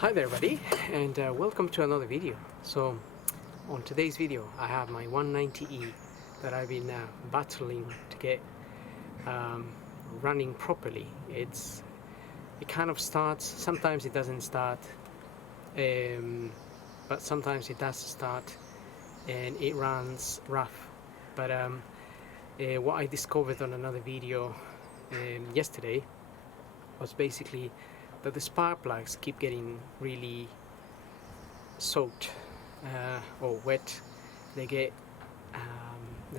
Hi there everybody, and welcome to another video. So on today's video I have my 190E that I've been battling to get running properly. It kind of starts, sometimes it doesn't start, but sometimes it does start and it runs rough. But what I discovered on another video yesterday was basically that the spark plugs keep getting really soaked or wet. They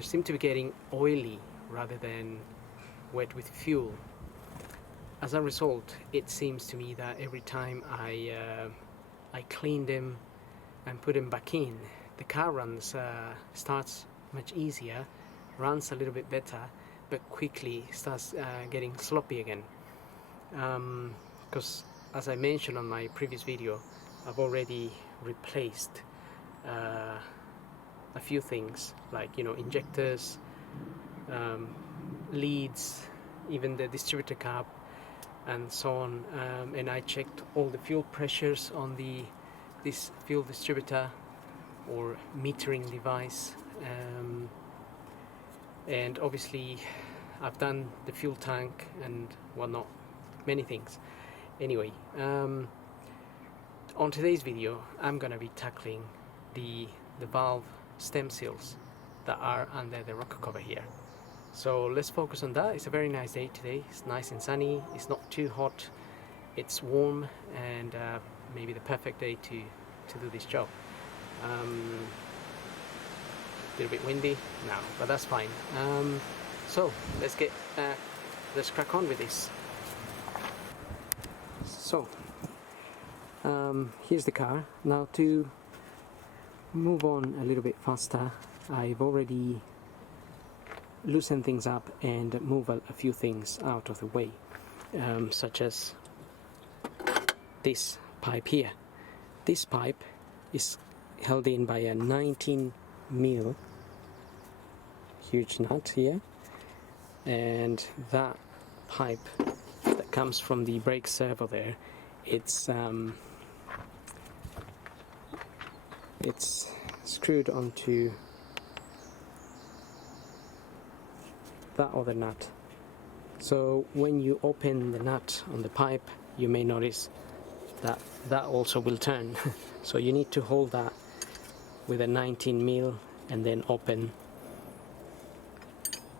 seem to be getting oily rather than wet with fuel. As a result, it seems to me that every time I clean them and put them back in, the car starts much easier, runs a little bit better, but quickly starts getting sloppy again. Because as I mentioned on my previous video, I've already replaced a few things, like injectors, leads, even the distributor cap and so on, and I checked all the fuel pressures on this fuel distributor or metering device, and obviously I've done the fuel tank and whatnot, many things. Anyway, on today's video I'm gonna be tackling the valve stem seals that are under the rocker cover here. So let's focus on that. It's a very nice day today. It's nice and sunny, it's not too hot, it's warm, and maybe the perfect day to do this job. A little bit windy now, but that's fine. So let's crack on with this. So here's the car. Now, to move on a little bit faster, I've already loosened things up and moved a few things out of the way, such as this pipe here. This pipe is held in by a 19mm huge nut here, and that pipe that comes from the brake servo there, it's screwed onto that other nut. So when you open the nut on the pipe, you may notice that also will turn. So you need to hold that with a 19mm and then open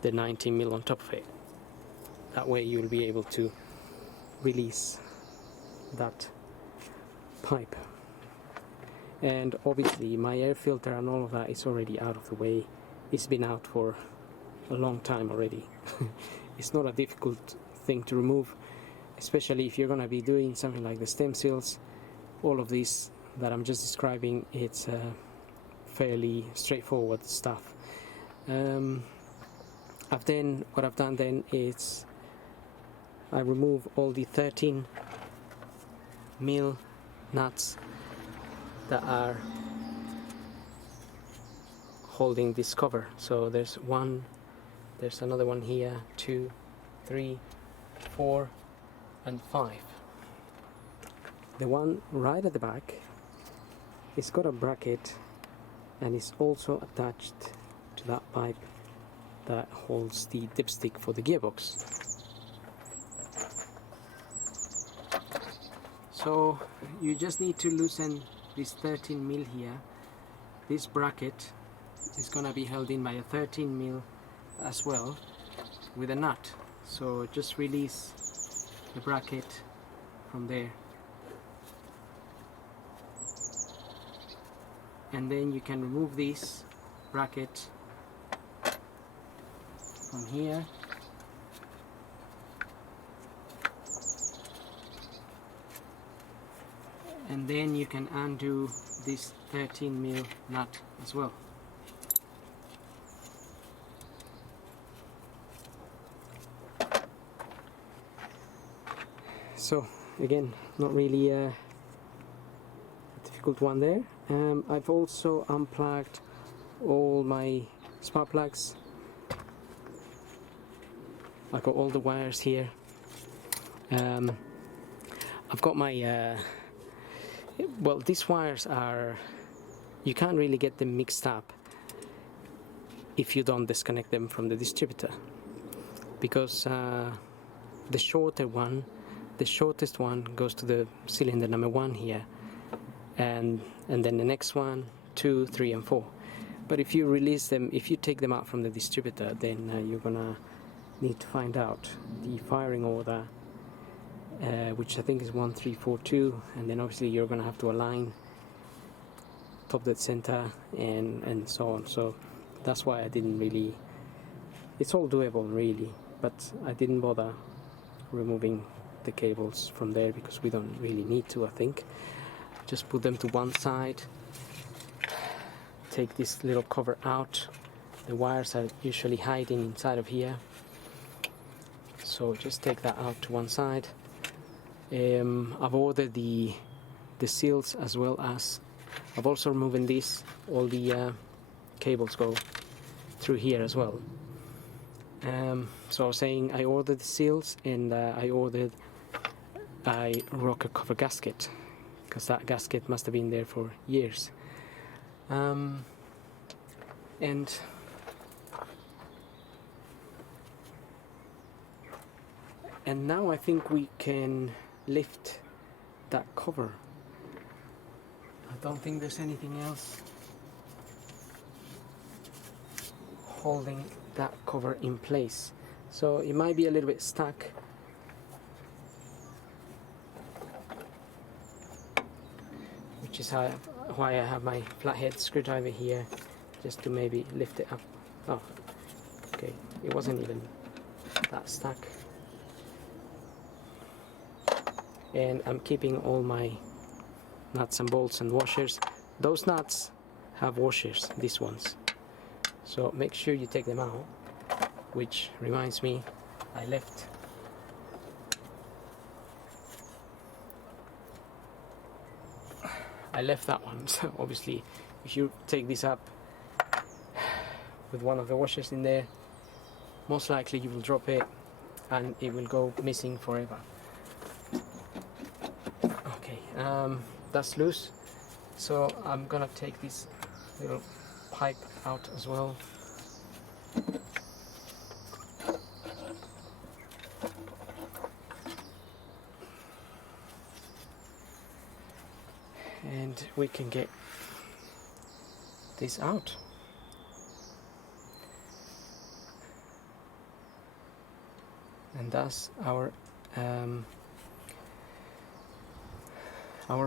the 19mm on top of it. That way you'll be able to release that pipe. And obviously my air filter and all of that is already out of the way. It's been out for a long time already. It's not a difficult thing to remove, especially if you're going to be doing something like the stem seals. All of these that I'm just describing, it's fairly straightforward stuff. What I've done then is I remove all the 13mm nuts that are holding this cover. So there's another one here, 2, 3, 4 and 5. The one right at the back, it's got a bracket and is also attached to that pipe that holds the dipstick for the gearbox. So you just need to loosen this 13mm here. This bracket is gonna be held in by a 13mm as well with a nut. So just release the bracket from there, and then you can remove this bracket from here, and then you can undo this 13mm nut as well. So again, not really a difficult one there. I've also unplugged all my spark plugs. I've got all the wires here. I've got my well, these wires are, you can't really get them mixed up if you don't disconnect them from the distributor, because the shortest one goes to the cylinder number 1 here, and then the next one, 2, 3 and 4. But if you release them, if you take them out from the distributor, then you're gonna need to find out the firing order, which I think is 1342, and then obviously you're gonna have to align top dead center and so on. So that's why I didn't really, it's all doable really, but I didn't bother removing the cables from there because we don't really need to, I think. Just put them to one side, take this little cover out. The wires are usually hiding inside of here, so just take that out to one side. I've ordered the seals, as well as I've also removed this. All the cables go through here as well. So I was saying I ordered the seals, and I ordered a rocker cover gasket, because that gasket must have been there for years. And now I think we can lift that cover. I don't think there's anything else holding that cover in place, so it might be a little bit stuck. Which is why I have my flathead screwdriver here, just to maybe lift it up. Oh, okay, it wasn't even that stuck. And I'm keeping all my nuts and bolts and washers. Those nuts have washers, these ones, so make sure you take them out. Which reminds me, I left that one. So obviously if you take this up with one of the washers in there, most likely you will drop it and it will go missing forever. Okay, that's loose, so I'm gonna take this little pipe out as well. And we can get this out. And that's our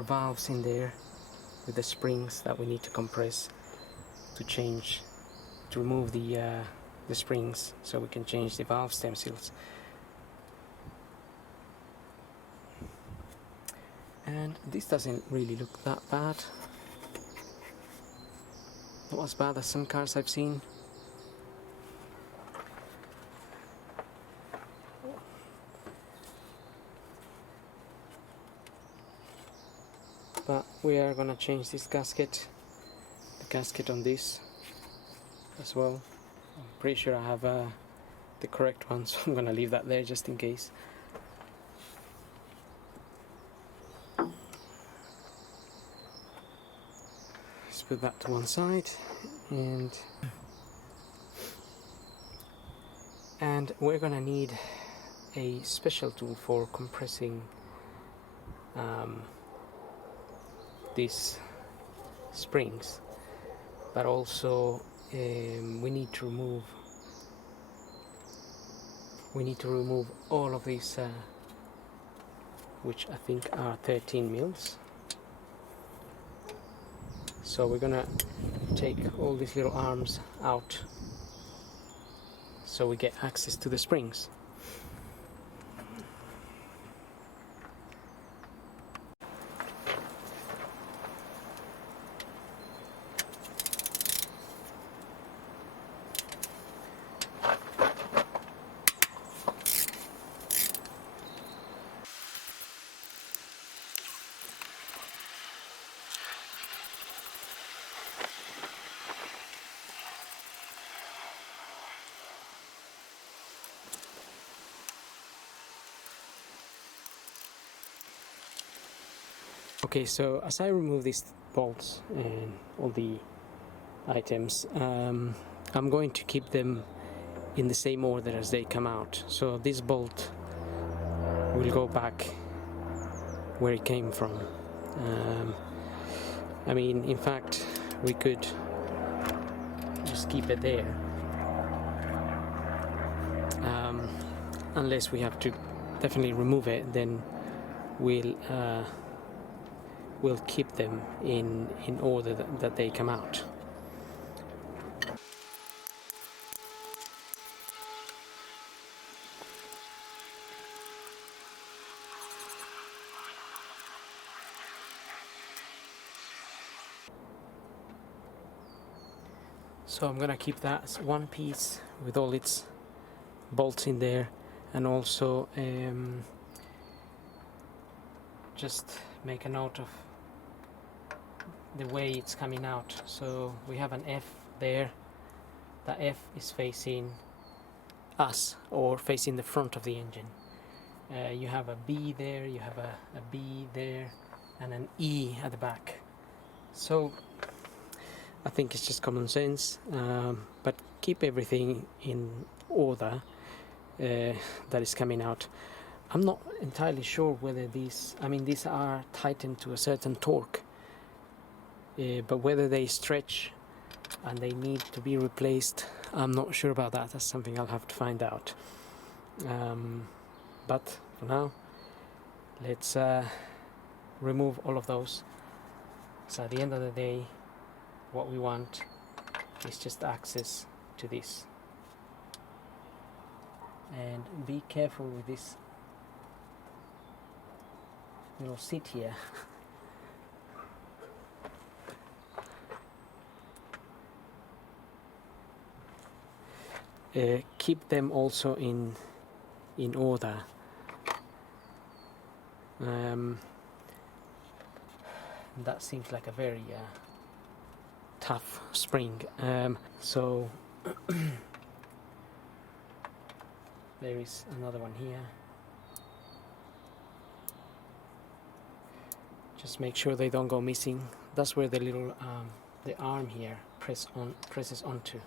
valves in there with the springs that we need to compress to remove the springs, so we can change the valve stem seals. And this doesn't really look that bad. Not as bad as some cars I've seen. But we are gonna change this gasket, the gasket on this as well. I'm pretty sure I have the correct one, so I'm gonna leave that there just in case. Let's put that to one side, and we're gonna need a special tool for compressing these springs, but also we need to remove all of these, which I think are 13 mils. So we're gonna take all these little arms out so we get access to the springs. Okay, so as I remove these bolts and all the items, I'm going to keep them in the same order as they come out. So this bolt will go back where it came from. I mean, in fact, we could just keep it there, unless we have to definitely remove it, then we'll keep them in order that they come out. So I'm gonna keep that as one piece with all its bolts in there, and also just make a note of the way it's coming out. So we have an F there. The F is facing us, or facing the front of the engine. You have a B there, you have a B there, and an E at the back. So I think it's just common sense, but keep everything in order that is coming out. I'm not entirely sure whether these are tightened to a certain torque, but whether they stretch and they need to be replaced, I'm not sure about that. That's something I'll have to find out. But for now, let's remove all of those. So at the end of the day, what we want is just access to this. And be careful with this little seat here. Keep them also in order. That seems like a very tough spring. So there is another one here. Just make sure they don't go missing. That's where the little the arm here presses onto.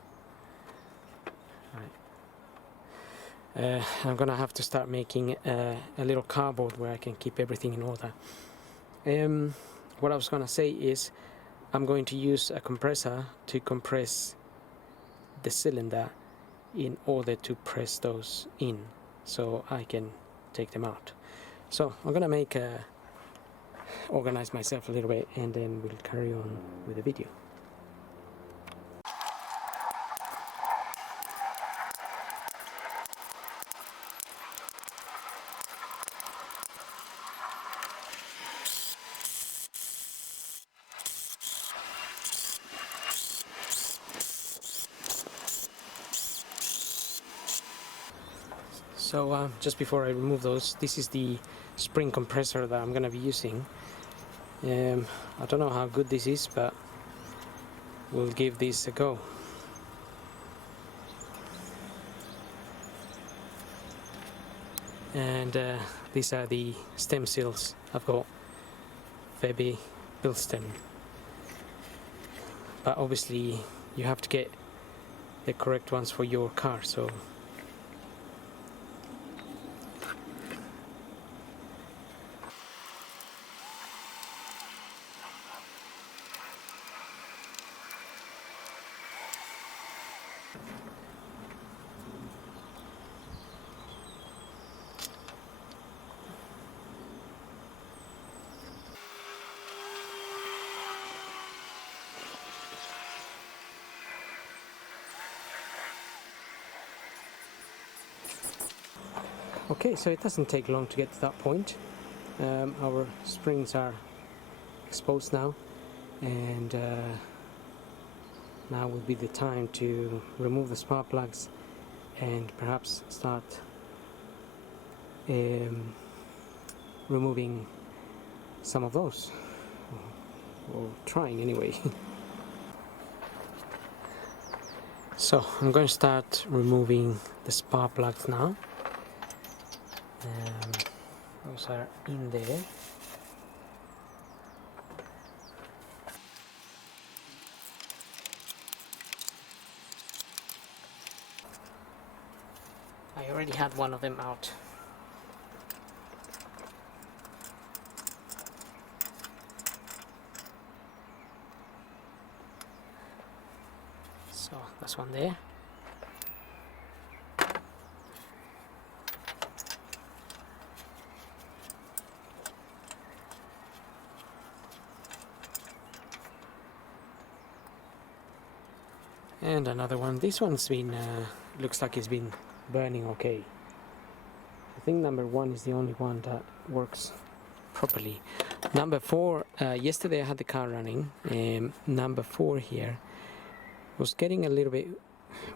Right. I'm gonna have to start making a little cardboard where I can keep everything in order. What I was gonna say is, I'm going to use a compressor to compress the cylinder in order to press those in, so I can take them out. So I'm gonna organize myself a little bit, and then we'll carry on with the video. So just before I remove those, this is the spring compressor that I'm going to be using. I don't know how good this is, but we'll give this a go. And these are the stem seals. I've got Febby Bilstem, but obviously you have to get the correct ones for your car. So okay, so it doesn't take long to get to that point. Our springs are exposed now, and now will be the time to remove the spark plugs and perhaps start removing some of those, or trying anyway. So I'm going to start removing the spark plugs now. Those are in there. I already had one of them out. So that's one there. And another one. This one's been looks like it's been burning okay. I think number 1 is the only one that works properly. Number 4, yesterday I had the car running. Number 4 here was getting a little bit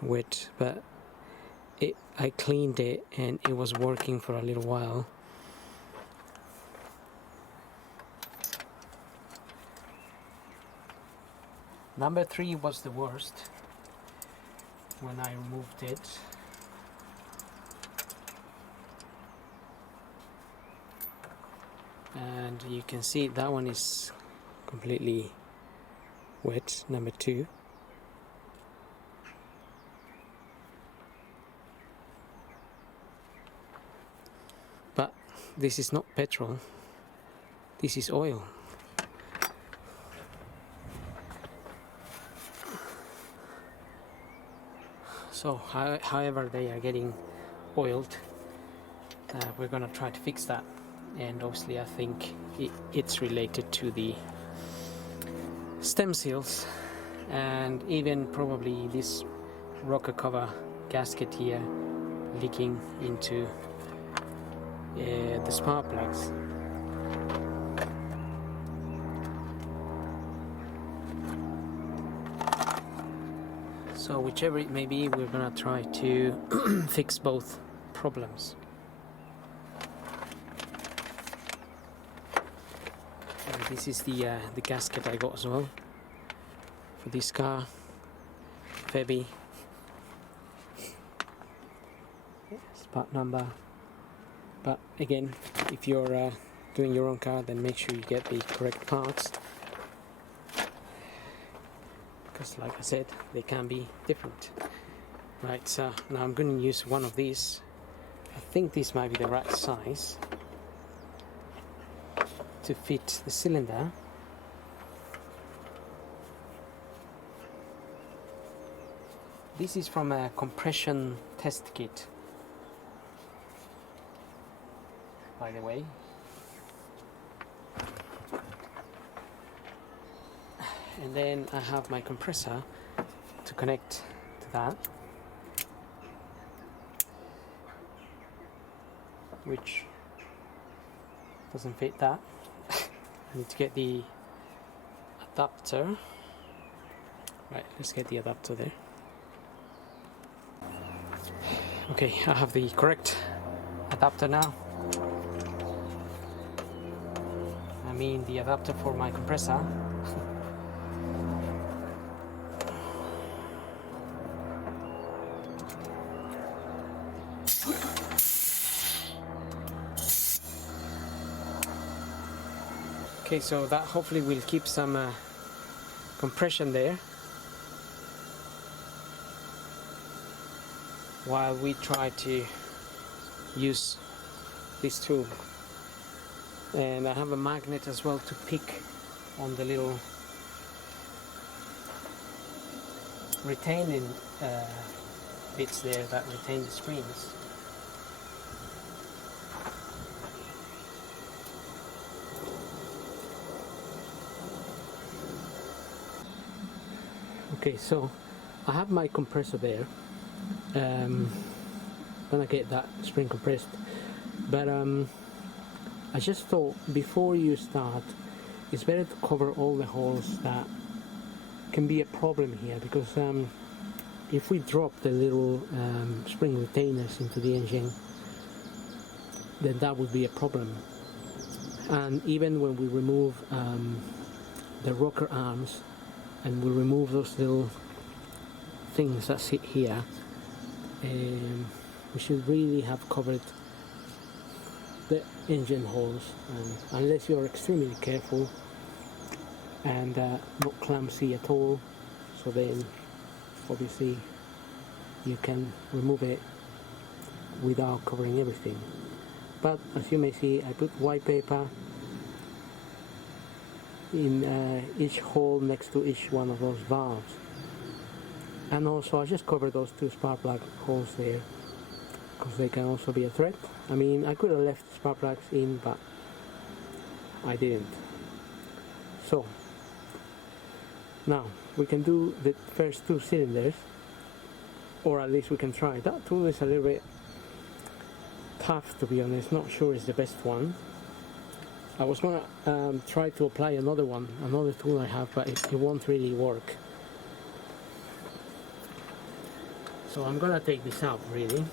wet, but I cleaned it and it was working for a little while. Number 3 was the worst when I removed it. And you can see that one is completely wet, number 2. But this is not petrol, this is oil. So however they are getting oiled, we're gonna try to fix that. And obviously I think it's related to the stem seals and even probably this rocker cover gasket here leaking into the spark plugs. So whichever it may be, we're gonna try to fix both problems. And this is the gasket I got as well for this car, Febby. Part number. But again, if you're doing your own car, then make sure you get the correct parts, because like I said, they can be different. Right, so now I'm going to use one of these. I think this might be the right size to fit the cylinder. This is from a compression test kit, by the way. And then I have my compressor to connect to that, which doesn't fit that. I need to get the adapter. Right, let's get the adapter there. Okay, I have the correct adapter now. I mean the adapter for my compressor. Okay, so that hopefully will keep some compression there while we try to use this tool. And I have a magnet as well to pick on the little retaining bits there that retain the springs. Okay, so I have my compressor there. Gonna get that spring compressed, but I just thought before you start, it's better to cover all the holes that can be a problem here, because if we drop the little spring retainers into the engine, then that would be a problem. And even when we remove the rocker arms, and we remove those little things that sit here, we should really have covered the engine holes, unless you're extremely careful and not clumsy at all, so then obviously you can remove it without covering everything. But as you may see, I put white paper in each hole next to each one of those valves, and also I just covered those two spark plug holes there because they can also be a threat. I mean, I could have left spark plugs in, but I didn't. So now we can do the first two cylinders, or at least we can try. That tool is a little bit tough, to be honest. Not sure it's the best one. I was gonna try to apply another tool I have, but it won't really work. So I'm gonna take this out really.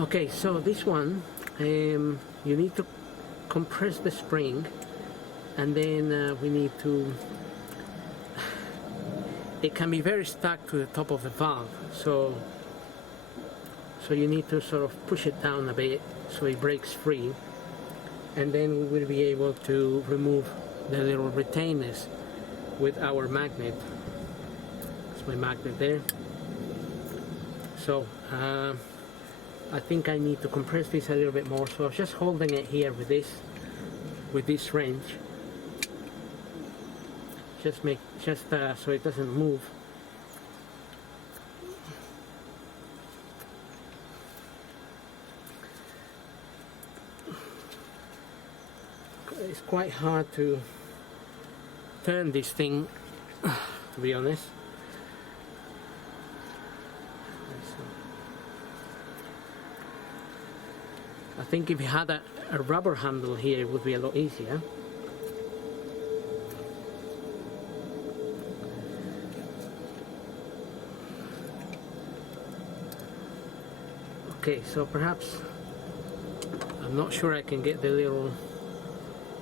Okay, so this one, you need to compress the spring, and then we need to, it can be very stuck to the top of the valve, so you need to sort of push it down a bit so it breaks free, and then we will be able to remove the little retainers with our magnet. That's my magnet there. So I think I need to compress this a little bit more, so I'm just holding it here with this wrench, just so it doesn't move. It's quite hard to turn this thing, to be honest. I think if you had a rubber handle here, it would be a lot easier. Okay, so perhaps, I'm not sure I can get the little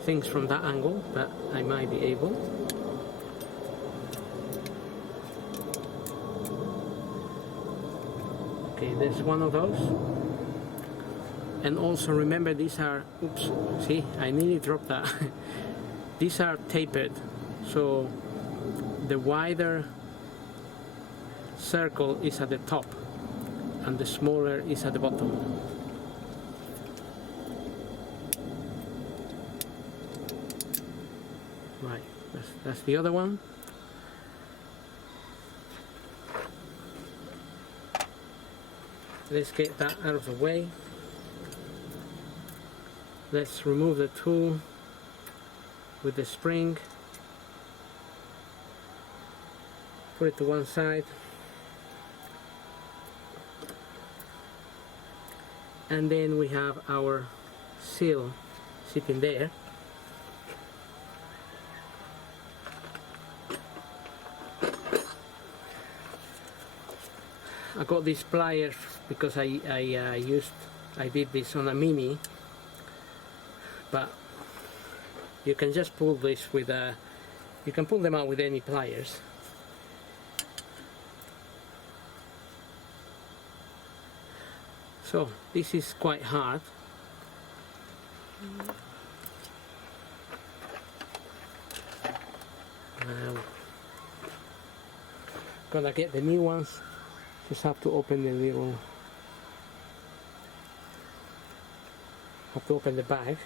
things from that angle, but I might be able. Okay, there's one of those. And also remember, these are, oops, see, I nearly dropped that. These are tapered, so the wider circle is at the top and the smaller is at the bottom. Right, that's the other one. Let's get that out of the way. Let's remove the tool with the spring, put it to one side, and then we have our seal sitting there. I got these pliers because I did this on a Mini, but you can just pull this with you can pull them out with any pliers. So this is quite hard. Gonna get the new ones. Just have to open the little, have to open the bag.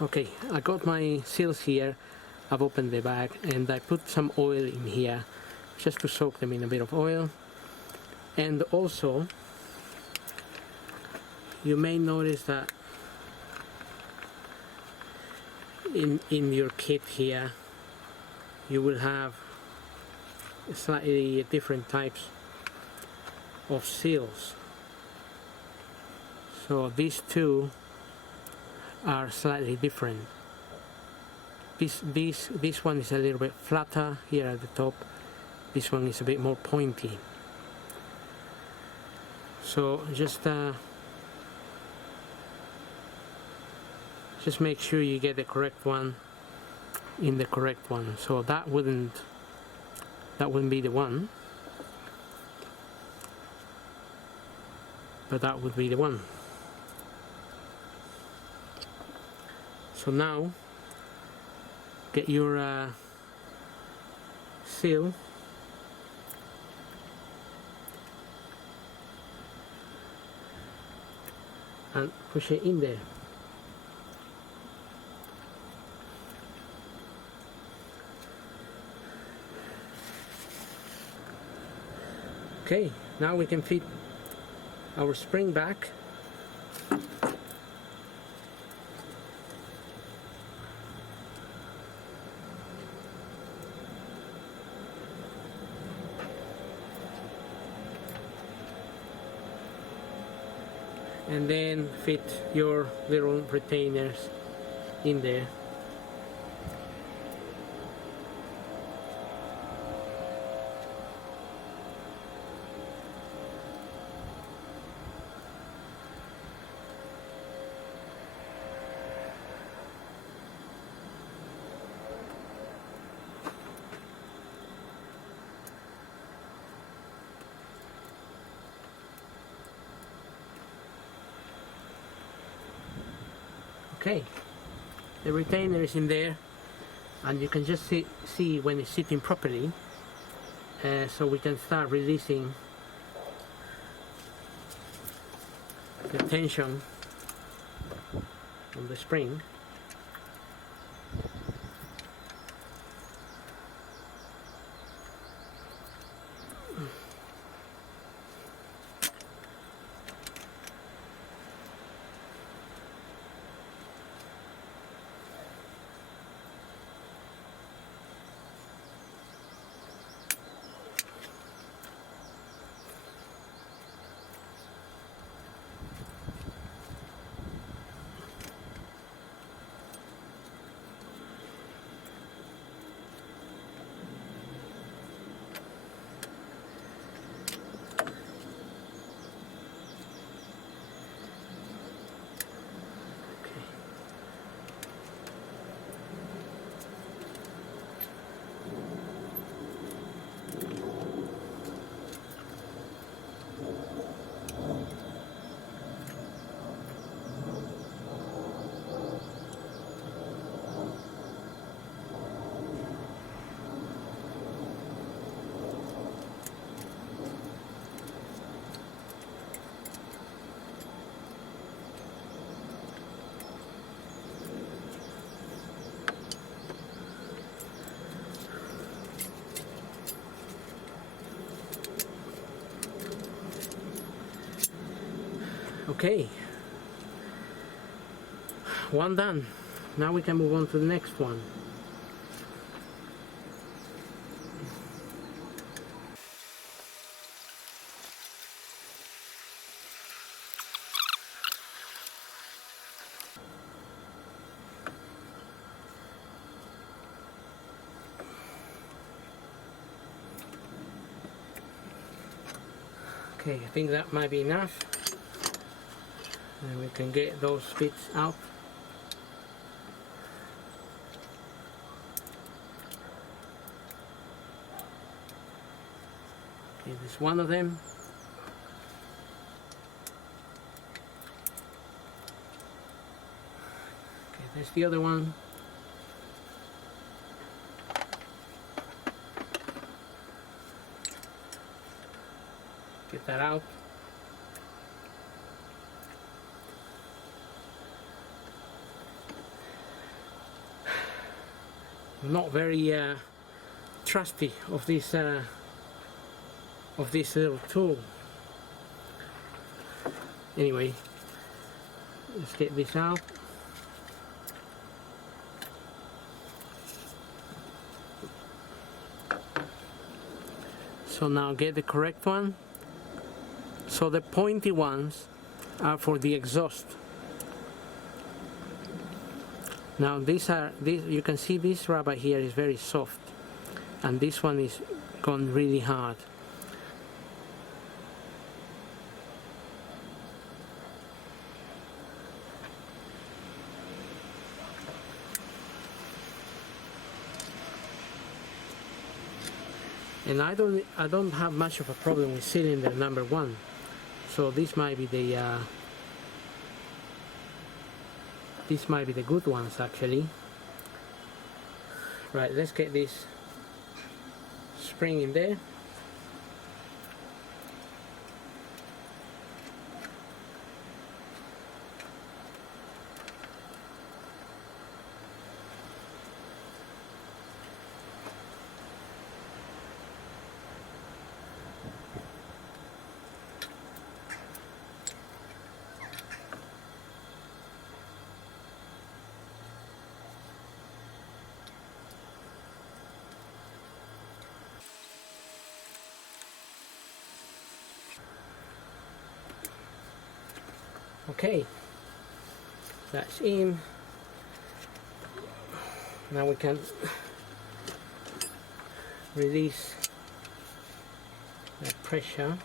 Okay, I got my seals here. I've opened the bag and I put some oil in here just to soak them in a bit of oil. And also you may notice that in your kit here you will have slightly different types of seals. So these two are slightly different. This one is a little bit flatter here at the top. This one is a bit more pointy. So just make sure you get the correct one in the correct one. So that wouldn't be the one, but that would be the one. So now get your seal and push it in there. Okay, now we can fit our spring back. And then fit your little retainers in there. Okay, the retainer is in there, and you can just see when it's sitting properly, so we can start releasing the tension on the spring. Okay, one done. Now we can move on to the next one. Okay, I think that might be enough. And we can get those bits out. Okay, there's one of them. Okay, there's the other one. Get that out. Not very trusty of this little tool. Anyway, let's get this out. So now get the correct one. So the pointy ones are for the exhaust. Now these you can see this rubber here is very soft, and this one is gone really hard. And I don't have much of a problem with cylinder number 1, so this might be the good ones actually. Right, let's get this spring in there. Okay, that's in. Now we can release the pressure.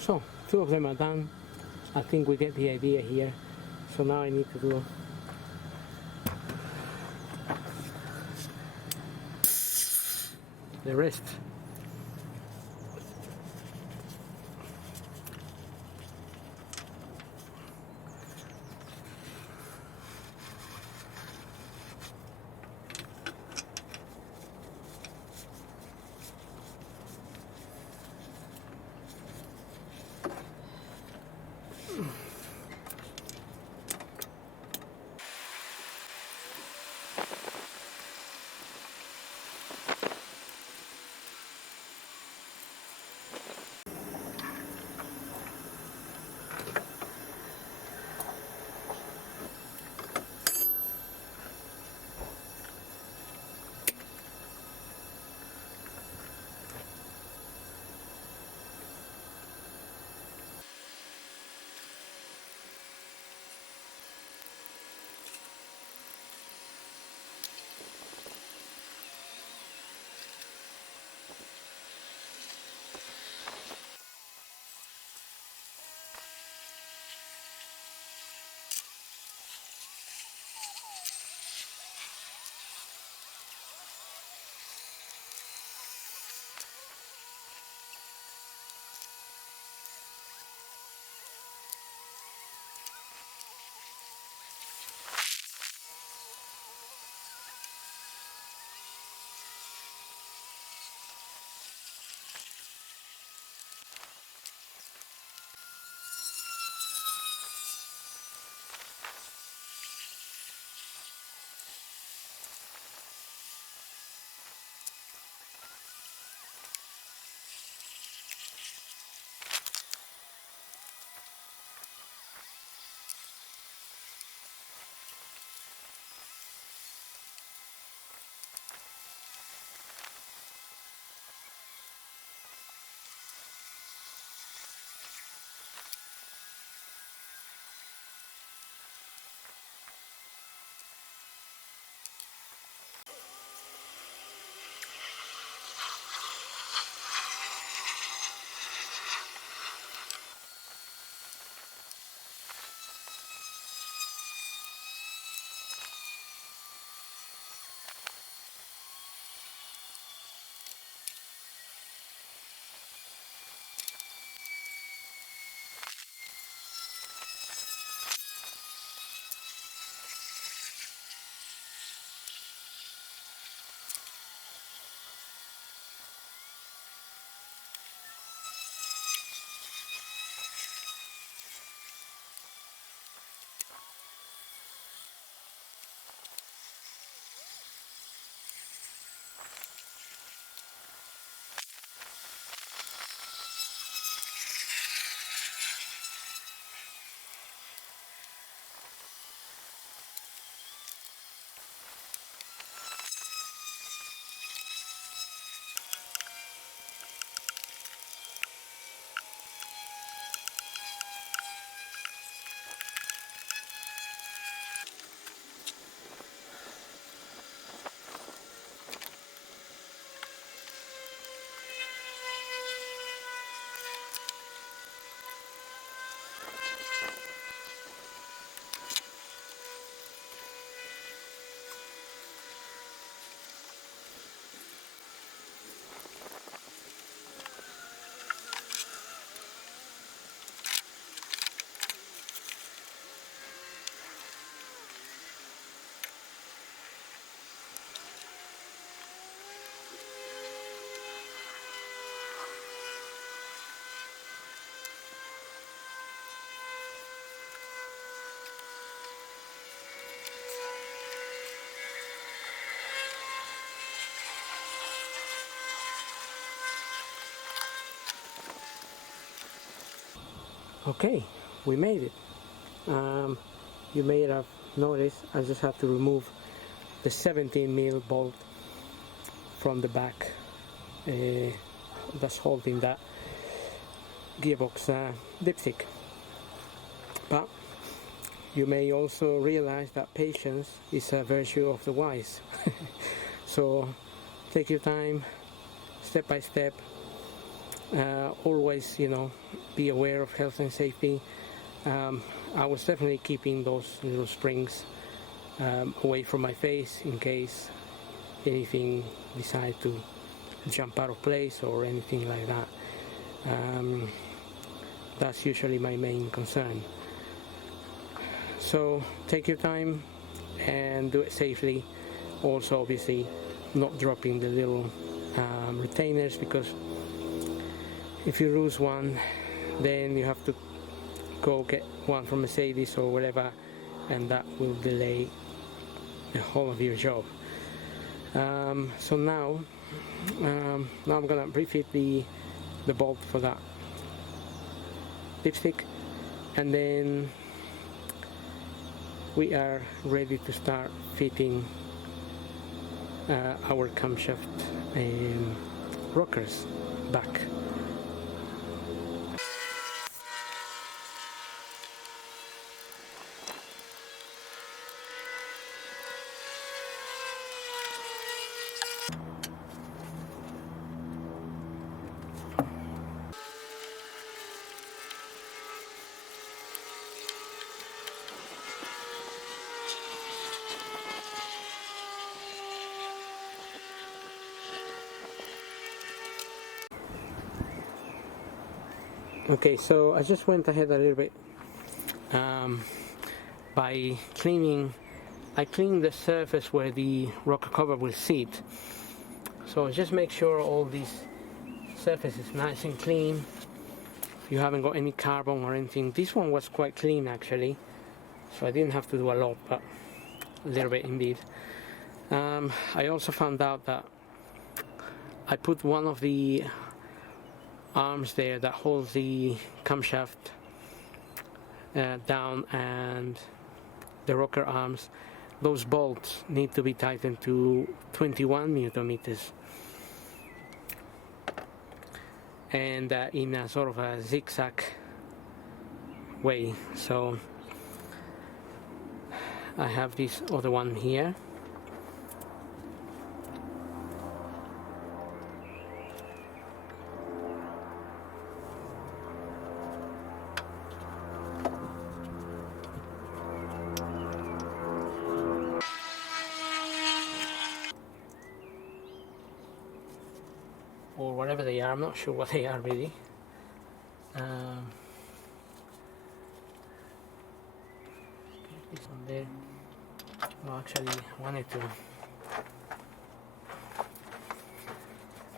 So, two of them are done. I think we get the idea here. So now I need to do the rest. Okay, we made it. You may have noticed I just have to remove the 17mm bolt from the back that's holding that gearbox dipstick. But you may also realize that patience is a virtue of the wise. So take your time, step by step. Always, be aware of health and safety. I was definitely keeping those little springs away from my face in case anything decides to jump out of place or anything like that. That's usually my main concern. So take your time and do it safely. Also, obviously, not dropping the little retainers, because if you lose one, then you have to go get one from Mercedes or whatever, and that will delay the whole of your job. So now I'm gonna refit the bolt for that dipstick, and then we are ready to start fitting our camshaft rockers back. Okay, so I just went ahead a little bit by cleaning. I cleaned the surface where the rocker cover will sit. So just make sure all this surface is nice and clean. You haven't got any carbon or anything. This one was quite clean actually, so I didn't have to do a lot, but a little bit indeed. I also found out that I put one of the arms there that holds the camshaft down, and the rocker arms, those bolts need to be tightened to 21 Newton meters, and in a sort of a zigzag way. So I have this other one here. Or whatever they are, I'm not sure what they are really. This one there. Well, actually, I wanted to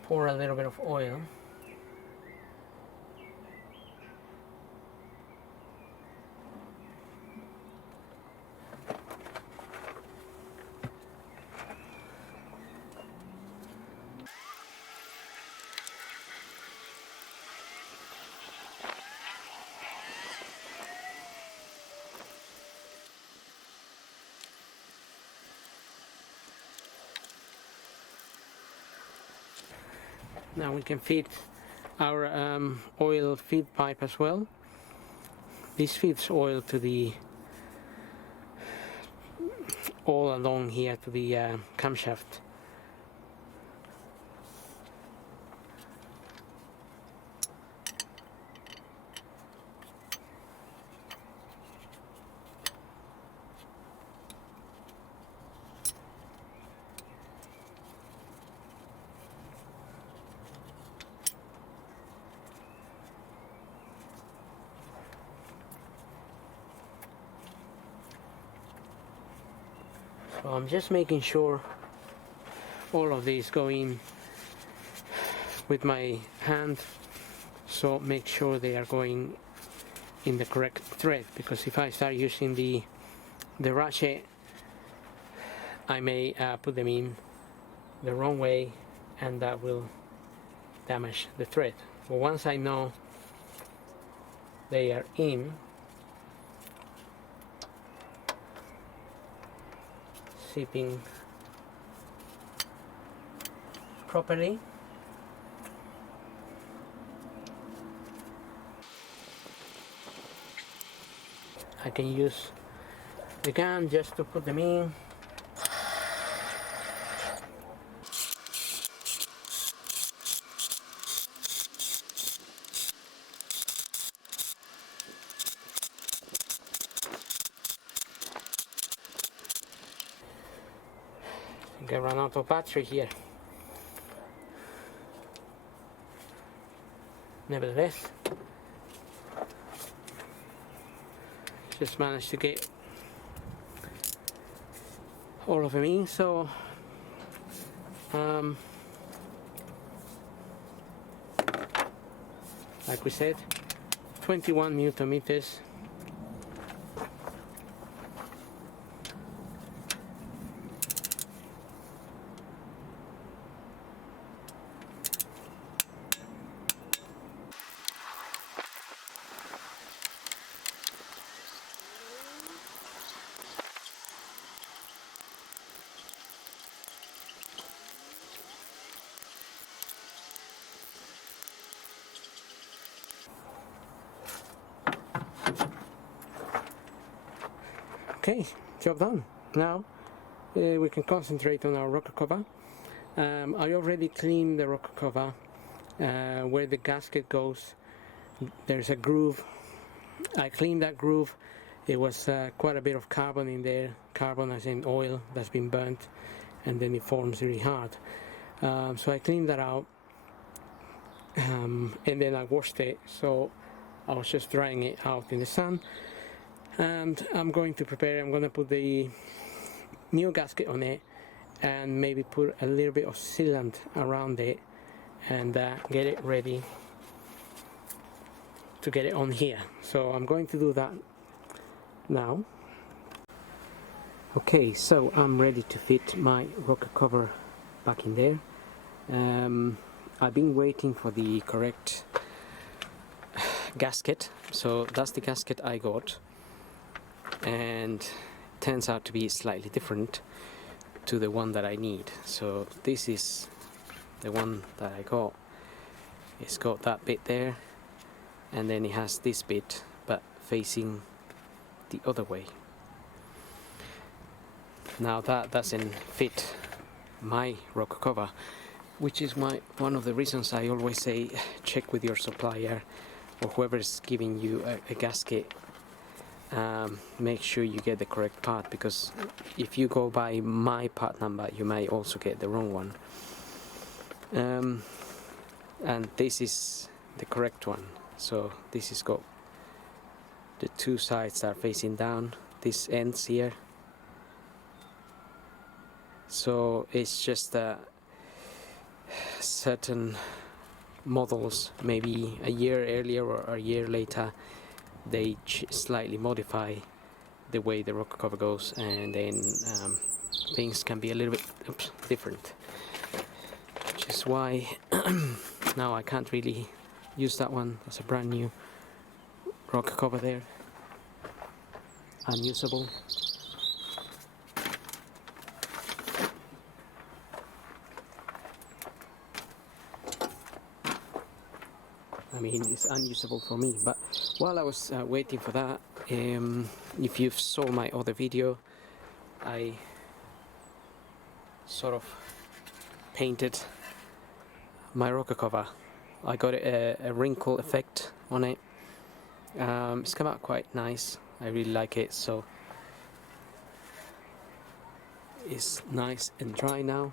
pour a little bit of oil. Now we can feed our oil feed pipe as well. This feeds oil to the all along here to the camshaft. So I'm just making sure all of these go in with my hand, so make sure they are going in the correct thread, because if I start using the ratchet, I may put them in the wrong way, and that will damage the thread. But once I know they are in, shipping properly. I can use the gun just to put them in. I think I ran out of battery here. Nevertheless, just managed to get all of them in. So like we said, 21 Newton meters. Okay, job done. Now we can concentrate on our rocker cover. I already cleaned the rocker cover. Where the gasket goes, there's a groove. I cleaned that groove. It was quite a bit of carbon in there. Carbon as in oil that's been burnt, and then it forms really hard. So I cleaned that out, and then I washed it. So I was just drying it out in the sun. And I'm going to prepare, I'm going to put the new gasket on it and maybe put a little bit of sealant around it and get it ready to get it on here. So I'm going to do that now. Okay, so I'm ready to fit my rocker cover back in there. I've been waiting for the correct gasket, so that's the gasket I got. And turns out to be slightly different to the one that I need. So this is the one that I got. It's got that bit there, and then it has this bit but facing the other way. Now that doesn't fit my rocker cover, which is one of the reasons I always say check with your supplier or whoever is giving you a gasket. Make sure you get the correct part, because if you go by my part number you might also get the wrong one. And this is the correct one. So this has got the two sides that are facing down, this ends here. So it's just certain models, maybe a year earlier or a year later, they slightly modify the way the rocker cover goes, and then things can be a little bit different, which is why now I can't really use that one. That's a brand new rocker cover there, unusable. I mean, it's unusable for me. But while I was waiting for that, if you saw my other video, I sort of painted my rocker cover. I got a wrinkle effect on it. It's come out quite nice. I really like it. So it's nice and dry now.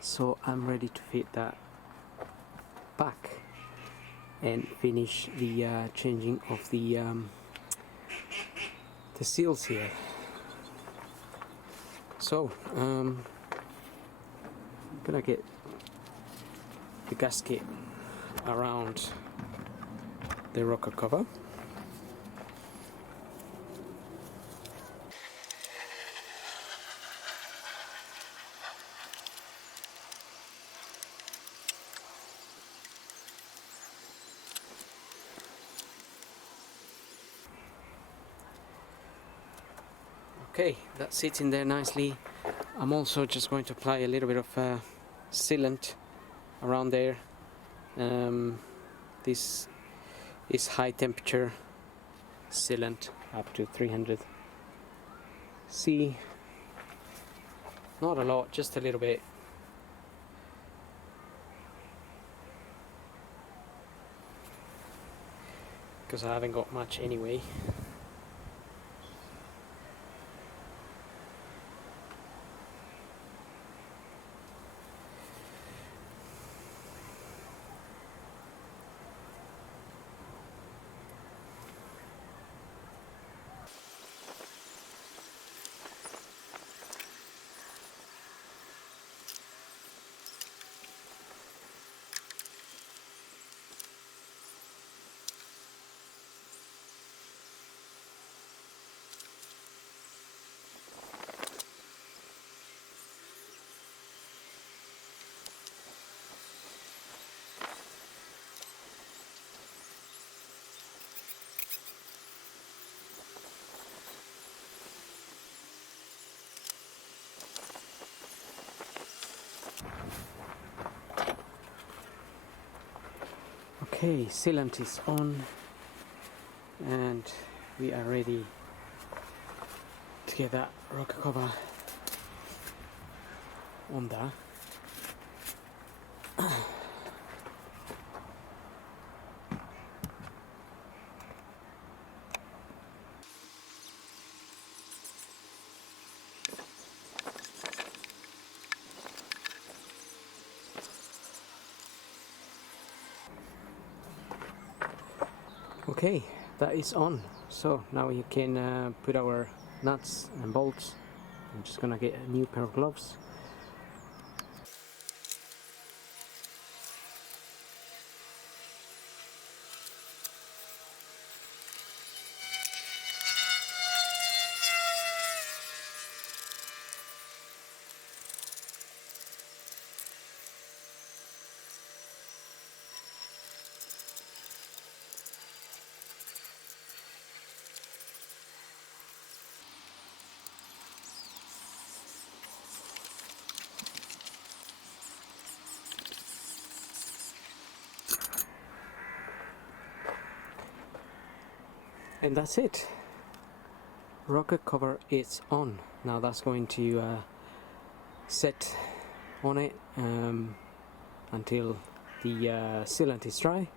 So I'm ready to fit that back and finish the changing of the seals here. So I'm gonna get the gasket around the rocker cover. Okay, that sits in there nicely. I'm also just going to apply a little bit of sealant around there. This is high temperature sealant up to 300 C. Not a lot, just a little bit. Because I haven't got much anyway. Okay, sealant is on and we are ready to get that rocker cover on there. Okay, that is on. So now you can put our nuts and bolts. I'm just gonna get a new pair of gloves. And that's it. Rocker cover is on. Now that's going to set on it until the sealant is dry.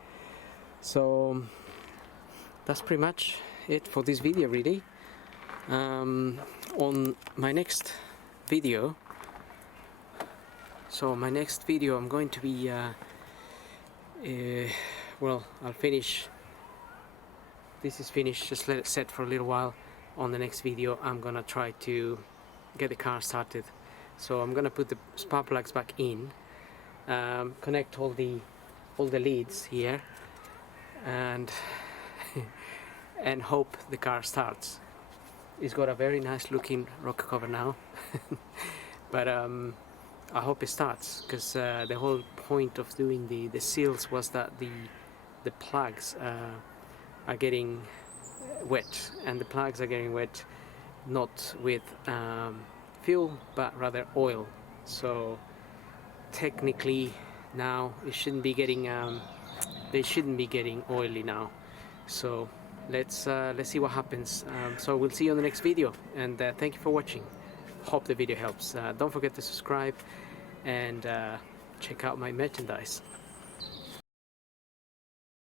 So that's pretty much it for this video really. On my next video, I'm going to be well, I'll finish. This is finished, just let it set for a little while. On the next video I'm gonna try to get the car started. So I'm gonna put the spark plugs back in, connect all the leads here, and and hope the car starts. It's got a very nice looking rocker cover now. But I hope it starts, because the whole point of doing the seals was that the plugs are getting wet, and the plugs are getting wet not with fuel but rather oil. So technically now it shouldn't be getting they shouldn't be getting oily now. So let's see what happens. So we'll see you on the next video, and thank you for watching. Hope the video helps. Don't forget to subscribe and check out my merchandise.